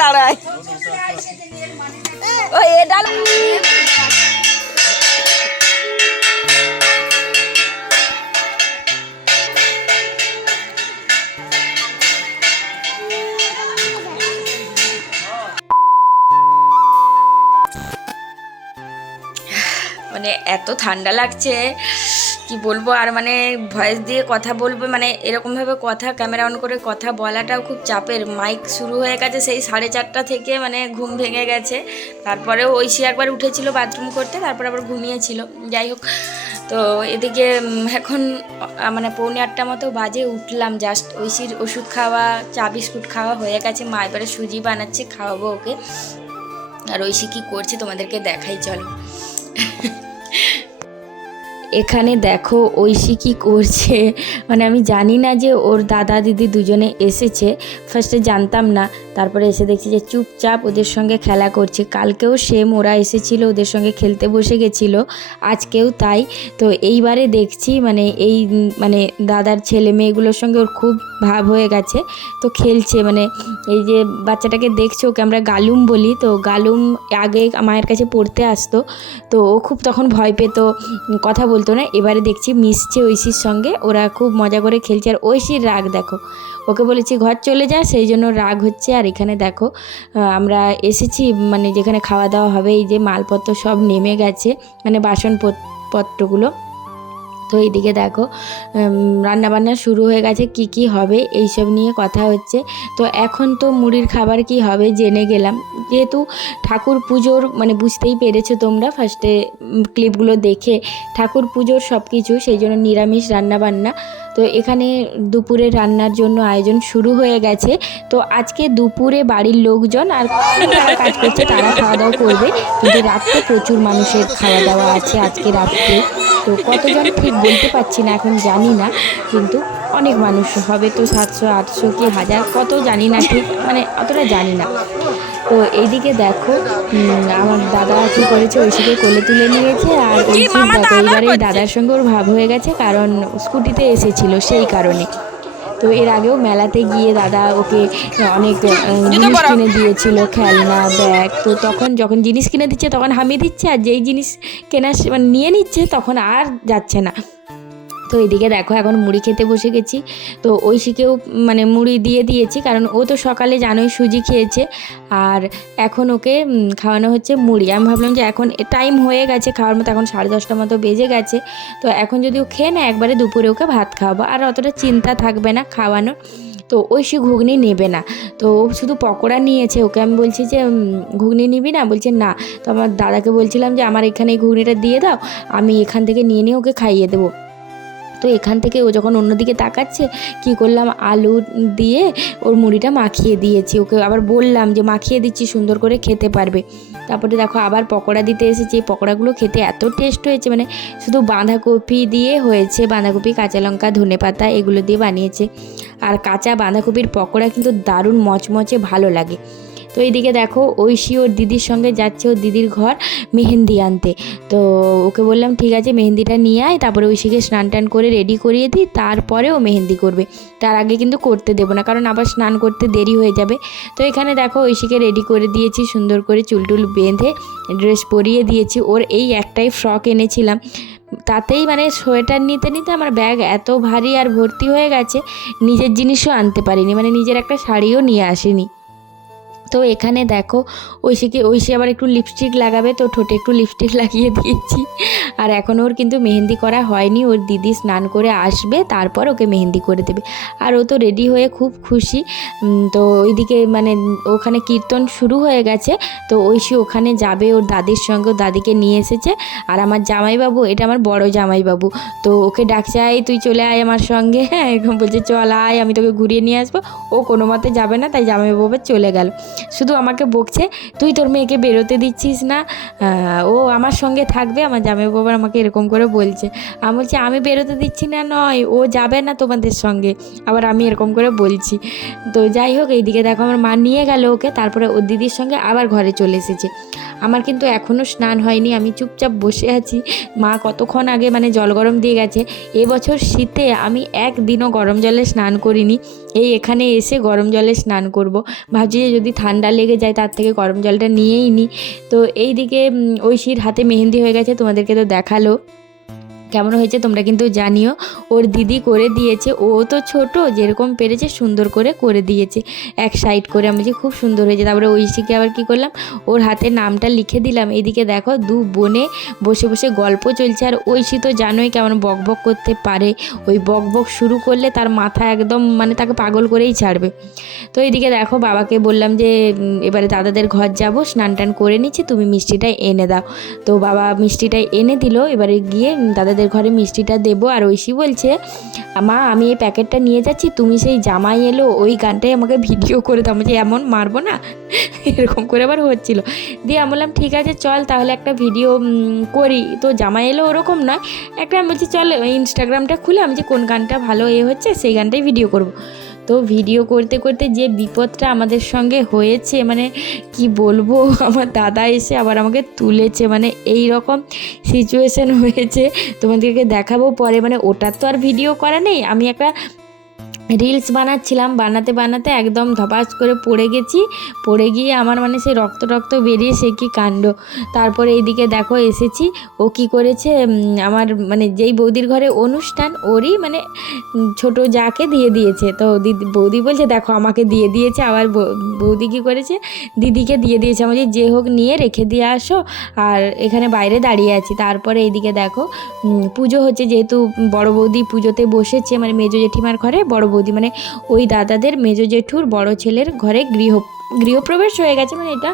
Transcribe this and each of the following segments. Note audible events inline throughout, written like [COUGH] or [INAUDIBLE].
দাঁড়ায়। মানে এত ঠান্ডা লাগছে। কি বলব? আর মানে ভয়েস দিয়ে কথা বলব মানে এরকমভাবে কথা ক্যামেরা অন করে কথা বলাটাও খুব চাপের। মাইক শুরু হয়ে গেছে সেই সাড়ে চারটা থেকে মানে ঘুম ভেঙে গেছে। তারপরে ঐশী একবার উঠেছিল বাথরুম করতে, তারপর আবার ঘুমিয়েছিল। যাই হোক, তো এদিকে এখন মানে পৌনে আটটা মতো বাজে, উঠলাম জাস্ট ঐশীর ওষুধ খাওয়া, চা বিস্কুট খাওয়া হয়ে গেছে। মা এবারে সুজি বানাচ্ছে, খাওয়াবো ওকে। আর ঐশী কী করছে তোমাদেরকে দেখাই, চলো। এখানে দেখো ঐশী কী করছে? মানে আমি জানি না যে ওর দাদা দিদি দুজনে এসেছে। ফার্স্টে জানতাম না। তারপরে এসে দেখছি যে চুপচাপ ওদের সঙ্গে খেলা করছে। কালকেও সেম ওরা এসেছিল, ওদের সঙ্গে খেলতে বসে গেছিল, আজকেও তাই। তো এইবারে দেখছি মানে এই মানে দাদার ছেলে মেয়েগুলোর সঙ্গে ওর খুব ভাব হয়ে গেছে। তো খেলছে মানে এই যে বাচ্চাটাকে দেখছ ওকে আমরা গালুম বলি, তো গালুম আগে মায়ের কাছে পড়তে আসতো, তো ও খুব তখন ভয় পেত, কথা বলতো না। এবারে দেখছি মিশছে ঐশীর সঙ্গে, ওরা খুব মজা করে খেলছে। আর ঐশীর রাগ দেখো ওকে বলেছি, ঘর চলে যা, সেই জন্য রাগ হচ্ছে। আর এখানে দেখো আমরা এসেছি মানে যেখানে খাওয়া দাওয়া হবে, এই যে মালপত্র সব নেমে গেছে মানে বাসন পত্রগুলো তো এইদিকে দেখো রান্নাবান্না শুরু হয়ে গেছে, কি কি হবে, এইসব নিয়ে কথা হচ্ছে। তো এখন তো মুড়ির খাবার কি হবে, জেনে গেলাম। যেহেতু ঠাকুর পুজোর মানে বুঝতেই পেরেছ তোমরা ফার্স্টে ক্লিপগুলো দেখে, ঠাকুর পুজোর সব কিছু সেই জন্য নিরামিষ রান্না বান্না তো এখানে দুপুরে রান্নার জন্য আয়োজন শুরু হয়ে গেছে। তো আজকে দুপুরে বাড়ির লোকজন আর কাজ করছে তারা খাওয়া দাওয়া করবে। কিন্তু রাত্রে প্রচুর মানুষের খাওয়া দাওয়া আছে আজকে রাত্রে তো কতজন ঠিক বলতে পারছি না, এখন জানি না। কিন্তু অনেক মানুষ হবে তো সাতশো, আটশো কি হাজার? কত জানি না ঠিক মানে অতটা জানি না। তো এইদিকে দেখো আমার দাদা কি করেছে ওই ঐশীকে কোলে তুলে নিয়েছে আর এইবারে দাদার সঙ্গে ওর ভাব হয়ে গেছে কারণ স্কুটিতে এসেছিল সেই কারণে। তো এর আগেও মেলাতে গিয়ে দাদা ওকে অনেক জিনিস কিনে দিয়েছিল খেলনা ব্যাগ। তো তখন যখন জিনিস কিনে দিচ্ছে তখন হামিয়ে দিচ্ছে আর যেই জিনিস কেনা মানে নিয়ে নিচ্ছে তখন আর যাচ্ছে না। তো এদিকে দেখো, এখন মুড়ি খেতে বসে গেছি। তো ঐশীকেও মানে মুড়ি দিয়ে দিয়েছি, কারণ ও তো সকালে জানোই সুজি খেয়েছে। আর এখন ওকে খাওয়ানো হচ্ছে মুড়ি। আমি ভাবলাম যে এখন টাইম হয়ে গেছে খাওয়ার মতো, এখন সাড়ে দশটার মতো বেজে গেছে। তো এখন যদি ও খেয়ে না একবারে দুপুরে ওকে ভাত খাওয়াবো। আর অতটা চিন্তা থাকবে না খাওয়ানোর। তো ঐশী ঘুগনি নেবে না। তো ও শুধু পকোড়া নিয়েছে। ওকে আমি বলছি যে ঘুগনি নিবি না? বলছে, না। তো আমার দাদাকে বলছিলাম যে, আমার এখানে এই ঘুগনিটা দিয়ে দাও। আমি এখান থেকে নিয়ে নিয়ে ওকে খাইয়ে দেবো। তো এখান থেকে ও যখন অন্যদিকে তাকাচ্ছে, কি করলাম? আলু দিয়ে ওর মুড়িটা মাখিয়ে দিয়েছি। ওকে আবার বললাম যে, মাখিয়ে দিচ্ছি, সুন্দর করে খেতে পারবে। তারপরে দেখো আবার পকোড়া দিতে এসেছি। এই পকোড়াগুলো খেতে এত টেস্ট হয়েছে মানে শুধু বাঁধাকপি দিয়ে হয়েছে। বাঁধাকপি, কাঁচা লঙ্কা, ধনে পাতা, এগুলো দিয়ে বানিয়েছে। আর কাঁচা বাঁধাকপির পকোড়া কিন্তু দারুণ মচমচে ভালো লাগে। তো এইদিকে দেখো ঐশী ওর দিদির সঙ্গে যাচ্ছে ওর দিদির ঘর মেহেন্দি আনতে। তো ওকে বললাম, ঠিক আছে, মেহেন্দিটা নিয়ে আয়, তারপরে ঐশীকে স্নান টান করে রেডি করিয়ে দিই, তারপরে ও মেহেন্দি করবে। তার আগে কিন্তু করতে দেবো না, কারণ আবার স্নান করতে দেরি হয়ে যাবে। তো এখানে দেখো ঐশীকে রেডি করে দিয়েছি, সুন্দর করে চুল টুল বেঁধে ড্রেস পরিয়ে দিয়েছি। ওর এই একটাই ফ্রক এনেছিলাম। তাতেই মানে সোয়েটার নিতে নিতে আমার ব্যাগ এত ভারী আর ভর্তি হয়ে গেছে, নিজের জিনিসও আনতে পারিনি মানে নিজের একটা শাড়িও নিয়ে আসিনি। তো এখানে দেখো ঐশীকে, ঐশী আবার একটু লিপস্টিক লাগাবে, তো ঠোঁটে একটু লিপস্টিক লাগিয়ে দিয়েছি। আর এখন ওর কিন্তু মেহেন্দি করা হয়নি, ওর দিদি স্নান করে আসবে, তারপর ওকে মেহেন্দি করে দেবে। আর ও তো রেডি হয়ে খুব খুশি। তো ওইদিকে মানে ওখানে কীর্তন শুরু হয়ে গেছে, তো ঐশী ওখানে যাবে, ওর দাদির সঙ্গে দাদিকে নিয়ে এসেছে। আর আমার জামাইবাবু, এটা আমার বড় জামাইবাবু, তো ওকে ডাকছে, আয়, তুই চলে আয় আমার সঙ্গে। হ্যাঁ [LAUGHS] বলছে, চল আয়, আমি তোকে ঘুরিয়ে নিয়ে আসব। ও কোনো মতে যাবে না, তাই জামাইবাবু চলে গেল। শুধু আমাকে বকছে, তুই তোর মেয়েকে বেরোতে দিচ্ছিস না? ও আমার সঙ্গে থাকবে, আমার জামাই বাবার আমাকে এরকম করে বলছে। আমি বলছি, আমি বেরোতে দিচ্ছি না, নয়, ও যাবে না তোমাদের সঙ্গে। আবার আমি এরকম করে বলছি। তো যাই হোক, এইদিকে দেখো আমার মা নিয়ে গেল ওকে, তারপরে ওর দিদির সঙ্গে আবার ঘরে চলে এসেছে। আমার কিন্তু এখনও স্নান হয়নি, আমি চুপচাপ বসে আছি। মা কতক্ষণ আগে মানে জল গরম দিয়ে গেছে। এবছর শীতে আমি একদিনও গরম জলে স্নান করিনি। এই এখানে এসে গরম জলে স্নান করব। ভাবছি যে যদি ঠান্ডা লেগে যায়, তার থেকে গরম জলটা নিয়েই নিই তো এই দিকে ঐশীর হাতে মেহেন্দি হয়ে গেছে, তোমাদেরকে তো দেখাল। কেমন হয়েছে তোমরা কিন্তু জানিও। ওর দিদি করে দিয়েছে ও তো ছোট যেরকম পেরেছে সুন্দর করে করে দিয়েছে। এক সাইড করে আমি যে খুব সুন্দর হয়েছে। তারপরে ঐশীকে আবার কি করলাম ওর হাতে নামটা লিখে দিলাম। এদিকে দেখো দু বোনে বসে বসে গল্প চলছে। আর ঐশী তো জানোই কেমন বক বক করতে পারে। ওই বক বক শুরু করলে তার মাথা একদম মানে তাকে পাগল করেই ছাড়বে। তো এইদিকে দেখো বাবাকে বললাম যে এবারে দাদাদের ঘর যাব স্নান টান করে নিচ্ছি তুমি মিষ্টিটা এনে দাও। তো বাবা মিষ্টিটা এনে দিল। এবারে গিয়ে উম, দাদাদের ঘরে মিষ্টিটা দেবো। আর ঐশী বলছে, মা, আমি এই প্যাকেটটা নিয়ে যাচ্ছি, তুমি সেই জামাই এলো, ওই গানটাই আমাকে ভিডিও করে দাও। যে এমন মারবো না? [LAUGHS] এরকম করে আবার হচ্ছিল। দিয়ে আমি বললাম, ঠিক আছে, চল তাহলে একটা ভিডিও করি। তো জামাই এলো ওরকম নয় একটা আমি বলছি, চল ইনস্টাগ্রামটা খুলে আমি যে কোন গানটা ভালো এ হচ্ছে, সেই গানটাই ভিডিও করব। তো ভিডিও করতে করতে যে বিপদটা আমাদের সঙ্গে হয়েছে মানে কি বলব, [LAUGHS] আমার দাদা এসে আবার আমাকে তুলেছে মানে এই রকম সিচুয়েশান হয়েছে। তোমাদেরকে দেখাবো পরে মানে ওটার তো আর ভিডিও করা নেই। আমি একটা রিলস বানাচ্ছিলাম, বানাতে বানাতে একদম ধপাস করে পড়ে গেছি। পড়ে গিয়ে আমার মানে সেই রক্ত রক্ত বেরিয়ে সে কি কাণ্ড। তারপরে এইদিকে দেখো এসেছি, ও কি করেছে আমার মানে যেই বৌদির ঘরে অনুষ্ঠান, ওরই মানে ছোট যাকে দিয়ে দিয়েছে। তো দিদি, বৌদি বলছে, দেখো, আমাকে দিয়ে দিয়েছে। আবার বৌদি কী করেছে, দিদিকে দিয়ে দিয়েছে। আমি যে হোক, নিয়ে রেখে দিয়ে আসো। আর এখানে বাইরে দাঁড়িয়ে আছি। তারপরে এইদিকে দেখো পুজো হচ্ছে, যেহেতু বড় বৌদি পুজোতে বসেছে মানে মেজো জেঠিমার ঘরে, বড় বৌদি মানে ওই দাদাদের মেজো জেঠুর বড় ছেলের ঘরে গৃহ, গৃহপ্রবেশ হয়ে গেছে। মানে এটা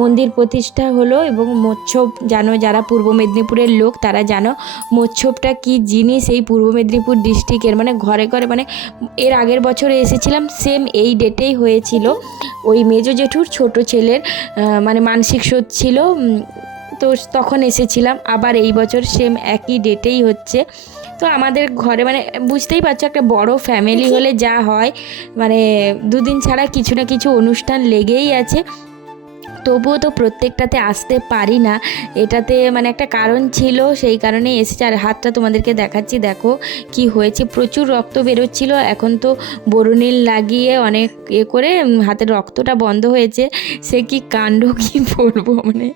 মন্দির প্রতিষ্ঠা হলো এবং মোচ্ছব জানো যারা পূর্ব মেদিনীপুরের লোক, তারা জানো মোচ্ছবটা কি জিনিস এই পূর্ব মেদিনীপুর ডিস্ট্রিক্টের মানে ঘরে ঘরে মানে এর আগের বছরে এসেছিলাম সেম এই ডেটেই হয়েছিল। ওই মেজো জেঠুর ছোট ছেলের মানে মানসিক শোধ ছিল তো তখন এসেছিলাম। আবার এই বছর সেম একই ডেটেই হচ্ছে। তো আমাদের ঘরে মানে বুঝতেই পারছ একটা বড় ফ্যামিলি হলে যা হয় মানে দুদিন ছাড়া কিছু না কিছু অনুষ্ঠান লেগেই আছে। তবুও তো প্রত্যেকটাতে আসতে পারি না। এটাতে মানে একটা কারণ ছিল সেই কারণে এসেছে। আর হাতটা তোমাদেরকে দেখাচ্ছি দেখো কি হয়েছে। প্রচুর রক্ত বেরোচ্ছিল। এখন তো বরুণিল লাগিয়ে অনেক এ করে হাতের রক্তটা বন্ধ হয়েছে। সে কি কাণ্ড কি বলব মানে?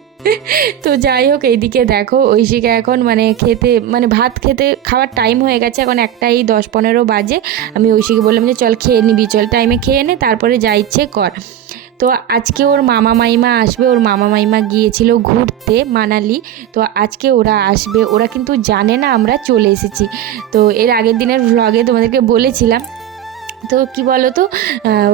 তো যাই হোক, এইদিকে দেখো, ঐশিকা এখন মানে খেতে মানে ভাত খেতে খাওয়ার টাইম হয়ে গেছে, এখন একটাই দশ পনেরো বাজে। আমি ঐশীকে বললাম যে, চল খেয়ে নিবি, চল টাইমে খেয়ে নে, তারপরে যা ইচ্ছে কর। তো আজকে ওর মামা মাইমা আসবে, ওর মামা মাইমা গিয়েছিল ঘুরতে মানালি। তো আজকে ওরা আসবে, ওরা কিন্তু জানে না আমরা চলে এসেছি। তো এর আগের দিনের ভ্লগে তোমাদেরকে বলেছিলাম তো কি বলো তো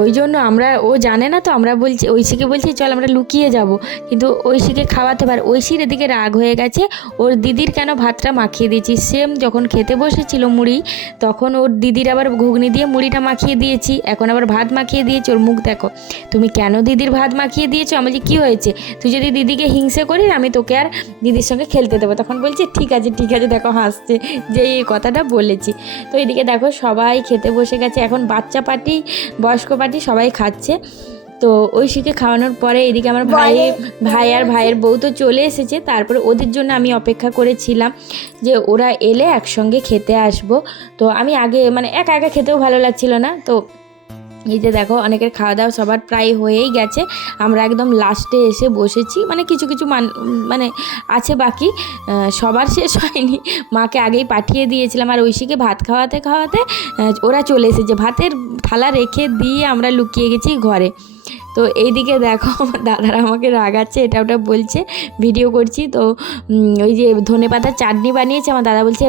ওই জন্য আমরা, ও জানে না তো, আমরা বলছি, ঐশীকে বলছি, চল আমরা লুকিয়ে যাব। কিন্তু ঐশীকে খাওয়াতে পার, ঐশীর এদিকে রাগ হয়ে গেছে, ওর দিদির কেন ভাতটা মাখিয়ে দিয়েছি সেম যখন খেতে বসেছিল মুড়ি, তখন ওর দিদির আবার ঘুগনি দিয়ে মুড়িটা মাখিয়ে দিয়েছি, এখন আবার ভাত মাখিয়ে দিয়েছি, ওর মুখ দেখো। তুমি কেন দিদির ভাত মাখিয়ে দিয়েছ? আমি বলছি, কী হয়েছে? তুই যদি দিদিকে হিংসে করিস, আমি তোকে আর দিদির সঙ্গে খেলতে দেবো। তখন বলছে, ঠিক আছে ঠিক আছে, দেখো, হাসছে যে এই কথাটা বলেছি। তো এদিকে দেখো, সবাই খেতে বসে গেছে, এখন বাচ্চা পার্টি বয়স্ক পার্টি সবাই খাচ্ছে। তো ওই ঐশীকে খাওয়ানোর পরে এদিকে আমার ভাই ভাই আর ভাইয়ের বউ তো চলে এসেছে। তারপরে ওদের জন্য আমি অপেক্ষা করেছিলাম যে ওরা এলে একসঙ্গে খেতে আসব। তো আমি আগে মানে একা একা খেতেও ভালো লাগছিল না। তো এই যে দেখো, অনেকের খাওয়া দাওয়া সবার প্রায় হয়েই গেছে। আমরা একদম লাস্টে এসে বসেছি। মানে কিছু কিছু মান মানে আছে বাকি। সবার শেষ হয়নি। মাকে আগেই পাঠিয়ে দিয়েছিলাম। আর ঐশীকে ভাত খাওয়াতে খাওয়াতে ওরা চলে এসেছে। ভাতের থালা রেখে দিয়ে আমরা লুকিয়ে গেছি ঘরে। তো এইদিকে দেখো [LAUGHS] আমার দাদারা আমাকে রাগাচ্ছে এটা ওটা বলছে ভিডিও করছি। তো ওই যে ধনে পাতার চাটনি বানিয়েছে আমার দাদা বলছে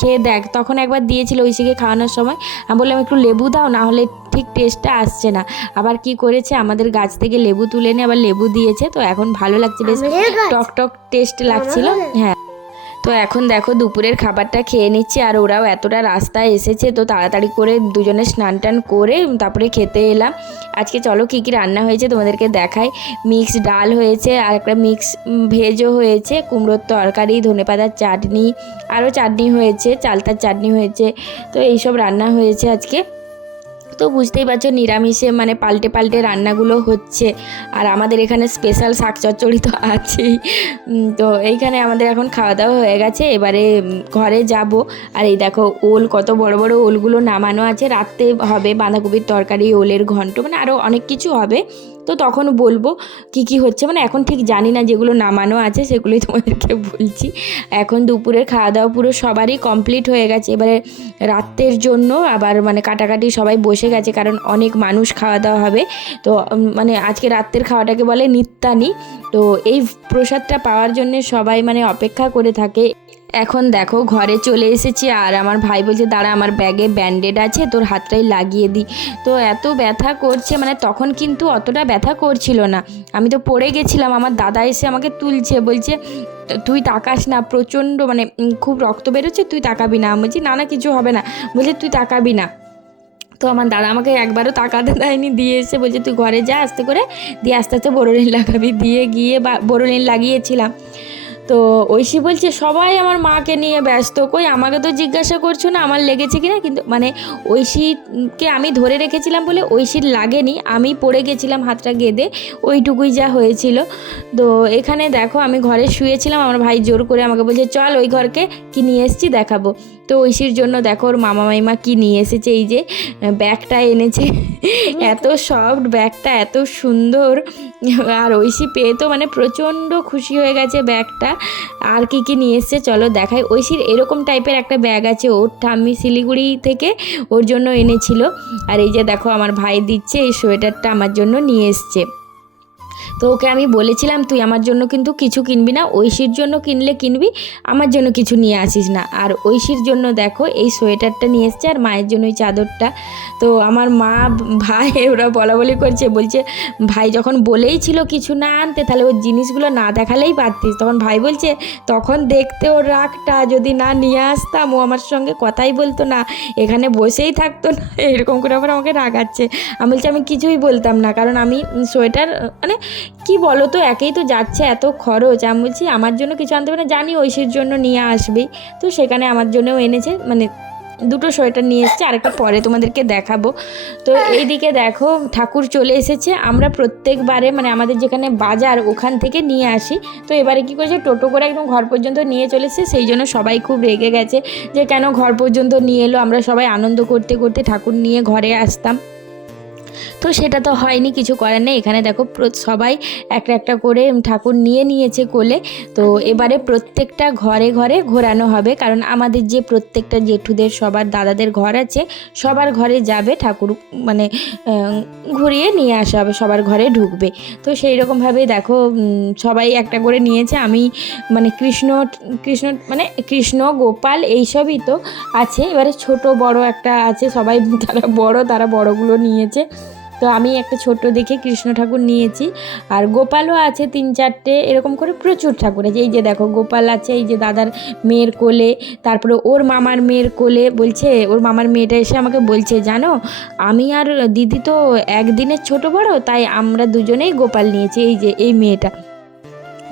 খেয়ে দেখ। তখন একবার দিয়েছিল ঐশীকে খাওয়ানোর সময়। আমি বললাম একটু লেবু দাও না হলে ঠিক টেস্টটা আসছে না। আবার কি করেছে আমাদের গাছ থেকে লেবু তুলে নিয়ে আবার লেবু দিয়েছে। তো এখন ভালো লাগছে বেশ টক টক টেস্ট লাগছিল। হ্যাঁ। তো এখন দেখো দুপুরের খাবারটা খেয়ে নিচ্ছে আর ওরাও এতটা রাস্তায় এসেছে, তো তাড়াতাড়ি করে দুজনে স্নান টান করে তারপরে খেতে এলাম। আজকে চলো কী কী রান্না হয়েছে তোমাদেরকে দেখাই। মিক্স ডাল হয়েছে, আর একটা মিক্স ভেজও হয়েছে, কুমড়োর তরকারি ধনেপাতার চাটনি, আরও চাটনি হয়েছে, চালতার চাটনি হয়েছে, তো এইসব রান্না হয়েছে আজকে। তো বুঝতেই পারছ, নিরামিষে মানে পাল্টে পাল্টে রান্নাগুলো হচ্ছে। আর আমাদের এখানে স্পেশাল শাক চচ্চড়ি তো আছেই। তো এইখানে আমাদের এখন খাওয়া দাওয়া হয়ে গেছে, এবারে ঘরে যাব। আর এই দেখো, ওল কত বড় বড় ওলগুলো নামানো আছে। রাত্রে হবে বাঁধাকপির তরকারি, ওলের ঘন্ট মানে আরও অনেক কিছু হবে। তো তখন বলব কি কি হচ্ছে। মানে এখন ঠিক জানি না যেগুলো নামানো আছে সেগুলোই তোমাদেরকে [LAUGHS] বলছি। এখন দুপুরের খাওয়া দাওয়া পুরো সবারই কমপ্লিট হয়ে গেছে। এবারে রাত্রের জন্য আবার মানে কাটাকাটি সবাই বসে গেছে কারণ অনেক মানুষ খাওয়া দাওয়া হবে। তো মানে আজকে রাত্রের খাওয়াটাকে বলে নিত্যানি তো এই প্রসাদটা পাওয়ার জন্য সবাই মানে অপেক্ষা করে থাকে। এখন দেখো, ঘরে চলে এসেছি আর আমার ভাই বলছে, দাঁড়া, আমার ব্যাগে ব্যান্ডেড আছে, তোর হাতটাই লাগিয়ে দিই তো এত ব্যথা করছে মানে তখন কিন্তু অতটা ব্যথা করছিল না। আমি তো পড়ে গেছিলাম, আমার দাদা এসে আমাকে তুলছে, বলছে, তুই তাকাস না, প্রচণ্ড মানে খুব রক্ত বেরোচ্ছে, তুই তাকাবি না। বলছি, না না, কিছু হবে না। বলছে, তুই তাকাবি না। তো আমার দাদা আমাকে একবারও তাকাতে দেয়নি, দিয়ে এসে বলছে, তুই ঘরে যা, আস্তে করে, দিয়ে আস্তে আস্তে বোরোলিন লাগাবি। দিয়ে গিয়ে বা বোরোলিন লাগিয়েছিলাম। তো ঐশী বলছে, সবাই আমার মাকে নিয়ে ব্যস্ত, কই আমাকে তো জিজ্ঞাসা করছ না আমার লেগেছে কিনা? কিন্তু মানে ঐশীকে আমি ধরে রেখেছিলাম বলে ঐশীর লাগেনি, আমি পড়ে গেছিলাম হাতটা গেঁদে, ওইটুকুই যা হয়েছিল। তো এখানে দেখো আমি ঘরে শুয়েছিলাম, আমার ভাই জোর করে আমাকে বলছে, চল ওই ঘরকে কি নিয়ে এসছি দেখাবো। তো ঐশীর জন্য দেখো ওর মামা মাইমা কি নিয়ে এসেছে, এই যে, ব্যাগটা এনেছে। এত সফট ব্যাগটা, এত সুন্দর। আর ঐশী পেয়ে তো মানে প্রচণ্ড খুশি হয়ে গেছে ব্যাগটা। আর কি কি নিয়ে এসছে চলো দেখাই। ঐশীর এরকম টাইপের একটা ব্যাগ আছে, ওর ঠাম্মি শিলিগুড়ি থেকে ওর জন্য এনেছিল। আর এই যে দেখো আমার ভাই দিচ্ছে এই সোয়েটারটা আমার জন্য নিয়ে এসছে। তো ওকে আমি বলেছিলাম, তুই আমার জন্য কিন্তু কিছু কিনবি না, ঐশীর জন্য কিনলে কিনবি, আমার জন্য কিছু নিয়ে আসিস না। আর ঐশীর জন্য দেখো, এই সোয়েটারটা নিয়ে এসছে আর মায়ের জন্য ওই চাদরটা। তো আমার মা, ভাই [LAUGHS] ওরা বলা বলি করছে, বলছে, ভাই যখন বলেই ছিল কিছু না আনতে, তাহলে ওর জিনিসগুলো না দেখালেই পারতিস। তখন ভাই বলছে, তখন দেখতে ওর রাগটা, যদি না নিয়ে আসতাম, ও আমার সঙ্গে কথাই বলতো না, এখানে বসেই থাকতো না। [LAUGHS] এরকম করে আবার আমাকে রাগাচ্ছে। আমি বলছি, আমি কিছুই বলতাম না, কারণ আমি সোয়েটার মানে কি বলো তো একেই তো যাচ্ছে এত খরচ। আমি বলছি, আমার জন্য কিছু আনতে না, জানি ঐশীর জন্য নিয়ে আসবেই তো সেখানে আমার জন্যও এনেছে মানে দুটো সোয়েটার নিয়ে এসেছে, আরেকটা পরে তোমাদেরকে দেখাবো। তো এইদিকে দেখো, ঠাকুর চলে এসেছে। আমরা প্রত্যেকবারে মানে আমাদের যেখানে বাজার, ওখান থেকে নিয়ে আসি। তো এবারে কি করেছে, টোটো করে একদম ঘর পর্যন্ত নিয়ে চলেছে সেই জন্য সবাই খুব রেগে গেছে যে, কেন ঘর পর্যন্ত নিয়ে এলো? আমরা সবাই আনন্দ করতে করতে ঠাকুর নিয়ে ঘরে আসতাম। তো সেটা তো হয়নি, কিছু করার নেই। এখানে দেখো সবাই একটা একটা করে ঠাকুর নিয়ে নিয়েছে কোলে। তো এবারে প্রত্যেকটা ঘরে ঘরে ঘোরানো হবে। কারণ আমাদের যে প্রত্যেকটা জেঠুদের, সবার দাদাদের ঘর আছে, সবার ঘরে যাবে ঠাকুর মানে ঘুরিয়ে নিয়ে আসা হবে, সবার ঘরে ঢুকবে। তো সেই রকমভাবে দেখো সবাই একটা করে নিয়েছে। আমি মানে কৃষ্ণ কৃষ্ণ মানে কৃষ্ণ, গোপাল এইসবই তো আছে। এবারে ছোট বড় একটা আছে, সবাই তারা বড়, তারা বড়গুলো নিয়েছে। তো আমি একটা ছোট দেখে কৃষ্ণ ঠাকুর নিয়েছি। আর গোপালও আছে তিন চারটে, এরকম করে প্রচুর ঠাকুর আছে। এই যে দেখো, গোপাল আছে, এই যে দাদার মেয়ের কোলে, তারপরে ওর মামার মেয়ের কোলে বলছে, ওর মামার মেয়েটা এসে আমাকে বলছে, জানো, আমি আর দিদি তো একদিনের ছোট বড়, তাই আমরা দুজনেই গোপাল নিয়েছি। এই যে, এই মেয়েটা।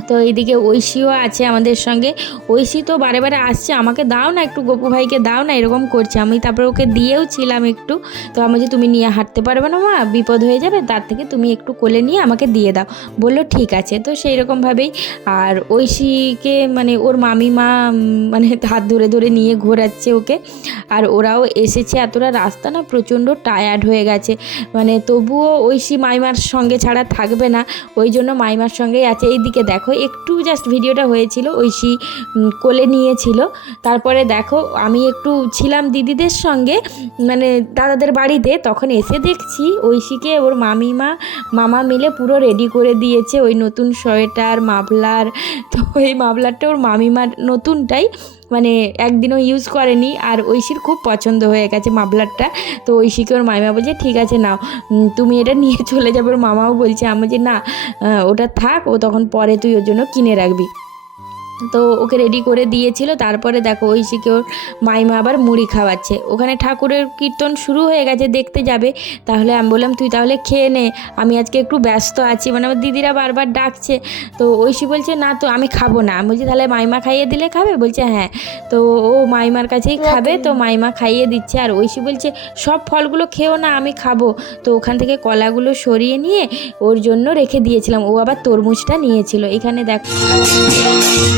তো এইদিকে ঐশীও আছে আমাদের সঙ্গে। ঐশী তো বারে বারে আসছে, আমাকে দাও না একটু, গোপু ভাইকে দাও না, এরকম করছে। আমি তারপরে ওকে দিয়েও ছিলাম একটু। তো আমি যে তুমি নিয়ে হাঁটতে পারবে না মা, বিপদ হয়ে যাবে, তার থেকে তুমি একটু কোলে নিয়ে আমাকে দিয়ে দাও। বলল, ঠিক আছে। তো সেই রকমভাবেই আর ঐশীকে মানে ওর মামিমা মানে হাত ধরে ধরে নিয়ে ঘোরাচ্ছে ওকে। আর ওরাও এসেছে এতটা রাস্তা না প্রচণ্ড টায়ার্ড হয়ে গেছে। মানে তবুও ঐশী মাইমার সঙ্গে ছাড়া থাকবে না। ওই জন্য মাইমার সঙ্গেই আছে। এইদিকে দেখো একটু জাস্ট ভিডিওটা হয়েছিল, ঐশী কোলে নিয়েছিল। তারপরে দেখো, আমি একটু ছিলাম দিদিদের সঙ্গে মানে দাদাদের বাড়িতে, তখন এসে দেখছি ঐশীকে ওর মামিমা, মামা মিলে পুরো রেডি করে দিয়েছে ওই নতুন সোয়েটার, মাফলার। তো ওই মাফলারটা ওর মামিমার নতুনটাই। মানে একদিনও ইউজ করেনি। আর ঐশীর খুব পছন্দ হয়ে গেছে মাফলারটা। তো ঐশীকে ওর মামিমা বলছে, ঠিক আছে নাও। তুমি এটা নিয়ে চলে যাবে। ওর মামাও বলছে, আমি যে না ওটা থাক, ও তখন পরে তুই ওর জন্য কিনে রাখবি। তো ওকে রেডি করে দিয়েছিল, তারপরে দেখো ঐশীকে ওর মাইমা আবার মুড়ি খাওয়াচ্ছে। ওখানে ঠাকুরের কীর্তন শুরু হয়ে গেছে, দেখতে যাবে। তাহলে আমি বললাম, তুই তাহলে খেয়ে নে, আমি আজকে একটু ব্যস্ত আছি। মানে আমার দিদিরা বারবার ডাকছে। তো ঐশী বলছে, না তো আমি খাব না। আমি বলছি, তাহলে মাইমা খাইয়ে দিলে খাবে? বলছে হ্যাঁ। তো ও মাইমার কাছেই খাবে, তো মাইমা খাইয়ে দিচ্ছে। আর ঐশী বলছে, সব ফলগুলো খেও না, আমি খাব। তো ওখান থেকে কলাগুলো সরিয়ে নিয়ে ওর জন্য রেখে দিয়েছিলাম। ও আবার তরমুজটা নিয়েছিল। এখানে দেখ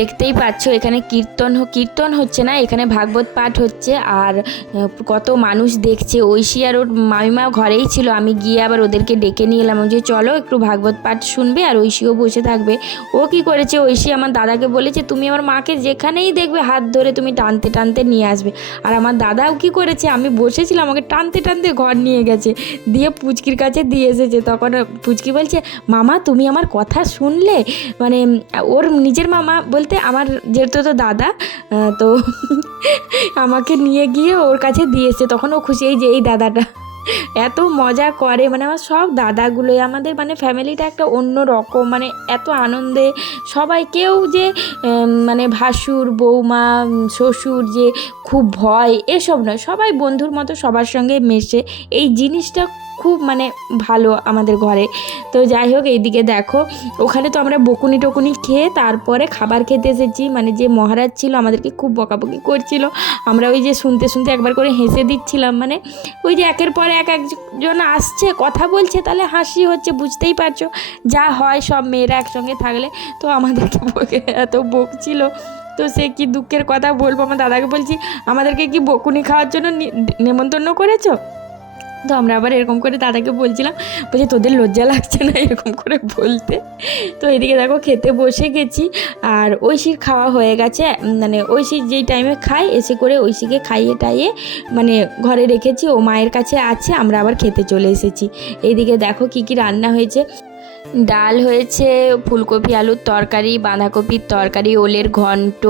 দেখতেই পাচ্ছ, এখানে কীর্তন কীর্তন হচ্ছে না, এখানে ভাগবত পাঠ হচ্ছে। আর কত মানুষ দেখছে, ঐশী আর ওর মামিমা ঘরেই ছিল, আমি গিয়ে আবার ওদেরকে ডেকে নিয়ে এলাম, যে চলো একটু ভাগবত পাঠ শুনবে, আর ঐশীও বসে থাকবে। ও কি করেছে, ঐশী আমার দাদাকে বলেছে, তুমি আমার মাকে যেখানেই দেখবে, হাত ধরে তুমি টানতে টানতে নিয়ে আসবে। আর আমার দাদাও কি করেছে, আমি বসেছিলাম, আমাকে টানতে টানতে ঘর নিয়ে গেছে, দিয়ে পুচকির কাছে দিয়ে এসেছে। তখন পুচকি বলছে, মামা, তুমি আমার কথা শুনলে? মানে ওর নিজের মামা বলতে আমার যেহেতু তো দাদা তো [LAUGHS] আমাকে নিয়ে গিয়ে ওর কাছে দিয়েছে। তখন ও খুশি এই যে এই দাদাটা। এত মজা করে মানে আমার সব দাদাগুলোই, আমাদের মানে ফ্যামিলিটা একটা অন্য রকম মানে এত আনন্দে সবাই কেউ যে মানে ভাসুর, বৌমা শ্বশুর যে খুব ভয়, এসব নয়। সবাই বন্ধুর মতো সবার সঙ্গে মেশে। এই জিনিসটা খুব মানে ভালো আমাদের ঘরে। তো যাই হোক, এইদিকে দেখো, ওখানে তো আমরা বকুনি টকুনি খেয়ে তারপরে খাবার খেতে এসেছি। মানে যে মহারাজ ছিল আমাদেরকে খুব বকাবকি করছিল। আমরা ওই যে শুনতে শুনতে একবার করে হেসে দিচ্ছিলাম। মানে ওই যে একের পর এক একজন আসছে, কথা বলছে, তাহলে হাসি হচ্ছে, বুঝতেই পারছ। যা হয় সব মেয়েরা একসঙ্গে থাকলে। তো আমাদেরকে বকে, এত বকছিল। তো সে কি দুঃখের কথা বলব? আমার দাদাকে বলছি, আমাদেরকে কি বকুনি খাওয়ার জন্য নেমন্তন্ন করেছ? তো আমরা আবার এরকম করে দাদাকে বলছিলাম, বলছি, তোদের লজ্জা লাগছে না এরকম করে বলতে? তো এদিকে দেখো খেতে বসে গেছি, আর ঐশীর খাওয়া হয়ে গেছে। মানে ঐশির যেই টাইমে খাই এসে করে ঐশীকে খাইয়ে টাইয়ে মানে ঘরে রেখেছি, ও মায়ের কাছে আছে, আমরা আবার খেতে চলে এসেছি। এইদিকে দেখো কি কি রান্না হয়েছে। ডাল হয়েছে, ফুলকপি, আলুর তরকারি, বাঁধাকপির তরকারি, ওলের ঘন্ট,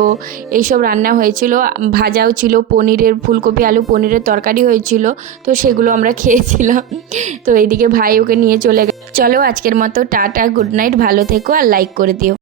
এইসব রান্না হয়েছিল। ভাজাও ছিল, পনিরের ফুলকপি, আলু, পনিরের তরকারি হয়েছিল, তো সেগুলো আমরা খেয়েছিলাম। তো এইদিকে ভাই ওকে নিয়ে চলে গেল। চলো আজকের মতো টাটা, গুড নাইট, ভালো থেকো আর লাইক করে দিও।